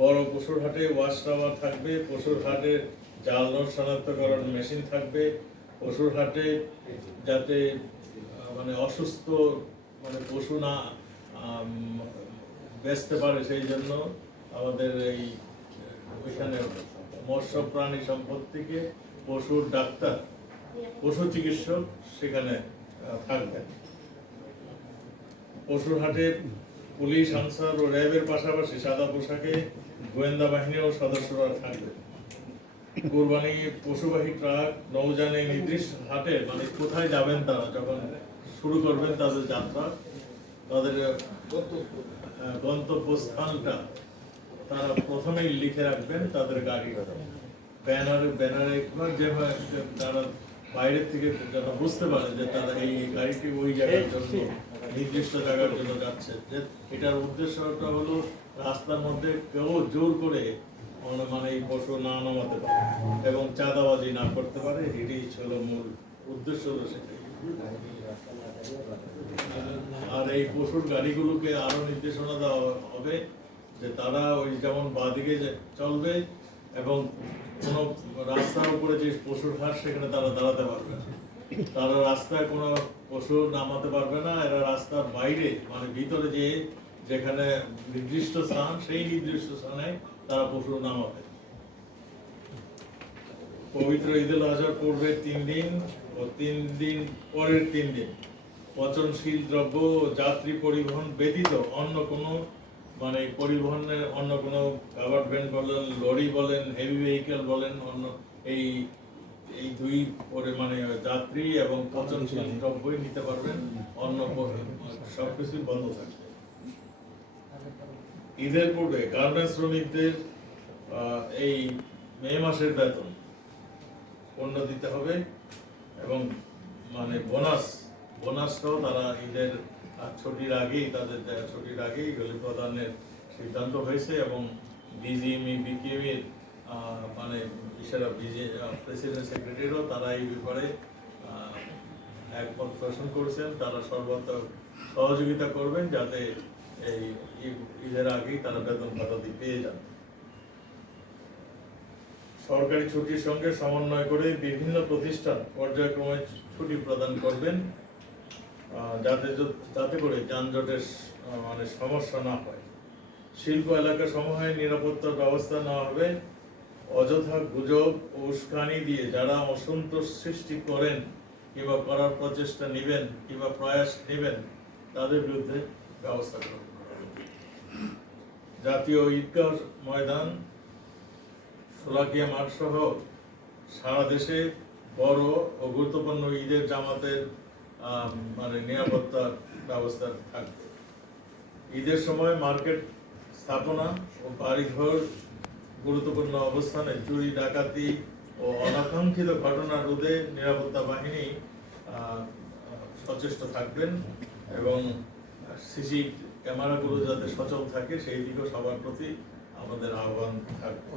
বড় পশুর হাটে ওয়াশ টাওয়ার থাকবে, পশুর হাটে জাল নোট শনাক্তকরণ মেশিন থাকবে, পশুর হাটে যাতে মানে অসুস্থ মানে পশু না বেচতে পারে সেই জন্য আমাদের এই, ওইখানে মৎস্য প্রাণী সম্পদ থেকে পশুর ডাক্তার, পশু চিকিৎসক সেখানে থাকবেন। পশুর হাটে পুলিশ, আনসার ও র্যাবের পাশাপাশি সাদা পোশাকে গোয়েন্দা বাহিনীর সদস্যরা থাকবে। কোরবানি পশুবাহী ট্রাক, নৌযানে নির্দিষ্ট হাটে মানে কোথায় যাবেন তারা, যখন শুরু করবেন তাদের যাত্রা, তাদের গন্তব্যস্থানটা, তারা প্রথমেই লিখে রাখবেন তাদের গাড়ি। ব্যানারে ব্যানারে যেভাবে তারা বাইরের থেকে যারা বুঝতে পারে যে তারা এই গাড়িটি ওই জায়গার জন্য নির্দিষ্ট জায়গার জন্য যাচ্ছে যে এটার উদ্দেশ্যটা হলো রাস্তার মধ্যে কেউ জোর করে মানে মানে এই পশু না নামাতে পারে এবং চাঁদাবাজি না করতে পারে এটাই ছিল মূল উদ্দেশ্য হলো সেটাই। আর এই পশুর গাড়িগুলোকে আরও নির্দেশনা দেওয়া হবে যে তারা ওই যেমন বাদিকে চলবে এবং কোনো রাস্তার উপরে যে পশুর সেখানে তারা দাঁড়াতে পারবে না। তারা রাস্তায় কোনো পশু নামাতে পারবে না, এরা রাস্তার বাইরে মানে ভিতরে যে যেখানে নির্দিষ্ট স্থান, সেই নির্দিষ্ট স্থানে তারা পশু নামাবে। পবিত্র ঈদুল আজহার পূর্বে তিন দিন ও তিন দিন পরের তিন দিন। পচনশীল দ্রব্য যাত্রী পরিবহন ব্যতীত অন্য কোনো মানে পরিবহনের অন্য কোনো কাভার ভ্যান বলেন লরি বলেন হেভি ভেহিকেল বলেন অন্য এই এই দুই পরে মানে যাত্রী এবং পচনশীল দ্রব্যই নিতে পারবেন অন্য সব কিছুই বন্ধ থাকবে। ঈদের পূর্বে গার্মেন্টস শ্রমিকদের এই মে মাসের বেতন পণ্য দিতে হবে এবং মানে বোনাস বোনাসটাও তারা ঈদের আহ, ছুটির আগেই তাদের ছুটির আগেই গলি প্রদানের সিদ্ধান্ত হয়েছে এবং ডিজিএমই বিকেএমির মানে ইসারা বিজে প্রেসিডেন্ট সেক্রেটারিও তারা এই ব্যাপারে একমত পোষণ করেছেন। তারা সর্বত সহযোগিতা করবেন যাতে এই ঈদের আগেই তারা বেতন ভাতা দিয়ে পেয়ে যান। সরকারি ছুটির সঙ্গে সমন্বয় করে বিভিন্ন প্রতিষ্ঠান পর্যায়ক্রমে ছুটি প্রদান করবেন। যাতে যাতে করে যানজটের মানে সমস্যা না হয় শিল্প এলাকা সমূহে নিরাপত্তার ব্যবস্থা না হবে অযথা গুজব ও উস্কানি দিয়ে যারা অসন্তোষ সৃষ্টি করেন কিংবা করার প্রচেষ্টা নেবেন কিংবা প্রয়াস নেবেন, তাদের বিরুদ্ধে ব্যবস্থা গ্রহণ। জাতীয় ঈদগাহ ময়দান সোলাকিয়া মাঠ সহ সারা দেশে বড় ও গুরুত্বপূর্ণ ঈদের জামাতের মানে নিরাপত্তা ব্যবস্থা থাকবে। ঈদের সময় মার্কেট স্থাপনা ও বাড়িঘর গুরুত্বপূর্ণ অবস্থানে চুরি, ডাকাতি ও অনাকাঙ্ক্ষিত ঘটনা রোধে নিরাপত্তা বাহিনী সচেষ্ট থাকবেন এবং সিসি ক্যামেরাগুলো যাতে সচল থাকে, সেই দিকেও সবার প্রতি আমাদের আহ্বান থাকবে।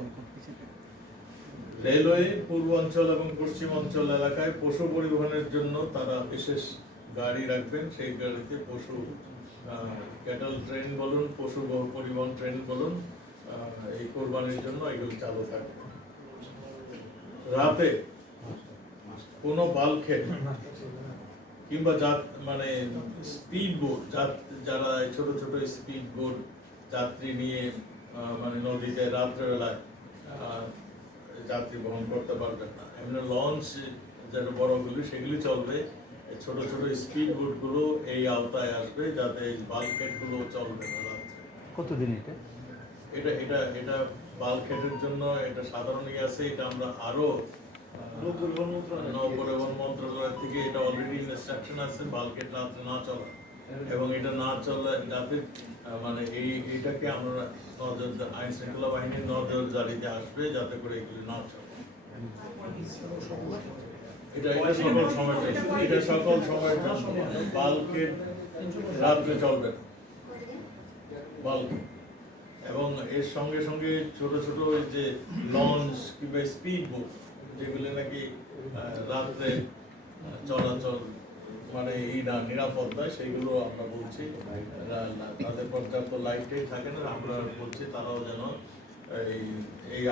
রেলওয়ে, পূর্ব অঞ্চল এবং পশ্চিম অঞ্চল এলাকায় পশু পরিবহনের জন্য তারা বিশেষ গাড়ি রাখবেন। সেই গাড়িতে পশু ক্যাটল ট্রেন বলুন, পশু পরিবহন ট্রেন বলুন এই কোরবানির জন্য এগুলো চালু থাকবে রাতে কোনো বালখেট কিংবা যাত মানে স্পিড বোট যারা ছোট ছোট স্পিড বোট যাত্রী নিয়ে মানে নদীতে রাত্রেবেলায় যাত্রী বহন করতে পারবেন না। এমনি লঞ্চ যেটা বড়গুলি সেগুলি চলবে। ছোট ছোট স্পিড বোটগুলো এই আওতায় আসবে যাতে এই বাল্কহেডগুলো চলবে না রাত্রে। কতদিন এটা? এটা এটা এটা বাল্কহেডের জন্য এটা সাধারণ ইয়ে আছে এটা আমরা আরও নৌপরিবহন মন্ত্রণালয় থেকে এটা অলরেডি ইনস্ট্রাকশন আছে বাল্কহেড রাত্রে না চলা এবং এটা না চলে যাতে মানে এই, এটাকে আমরা নজর আইন শৃঙ্খলা বাহিনীর নজর জারিতে আসবে যাতে করে এগুলি না চলে। এটা এটা সকল সময় এটা সকল সময় বাল্কের রাত্রে চলবে বাল্ক। এবং এর সঙ্গে সঙ্গে ছোট ছোট ওই যে লঞ্চ কিংবা স্পিড বোট, যেগুলো নাকি রাত্রে চলাচল মানে এই না নিরাপদ নয় সেইগুলো আমরা বলছি। তাদের পর্যাপ্ত লাইটেই থাকে না, আমরা বলছি তারাও যেন এই এই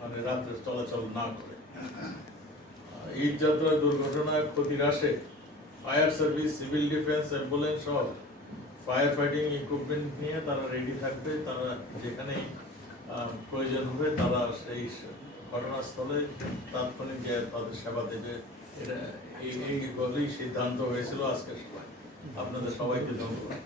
মানে রাত্রে চলাচল না করে। ঈদ যাত্রায় দুর্ঘটনায় ক্ষতি হ্রাসে fire service civil defence ambulance সহ ফায়ার ফাইটিং ইকুইপমেন্ট নিয়ে তারা রেডি থাকবে, তারা যেখানেই প্রয়োজন হবে তারা সেই ঘটনাস্থলে তাৎক্ষণিক তাদের সেবা দেবে। এটা এই বলেই সিদ্ধান্ত হয়েছিল আজকের সময়। আপনাদের সবাইকে ধন্যবাদ।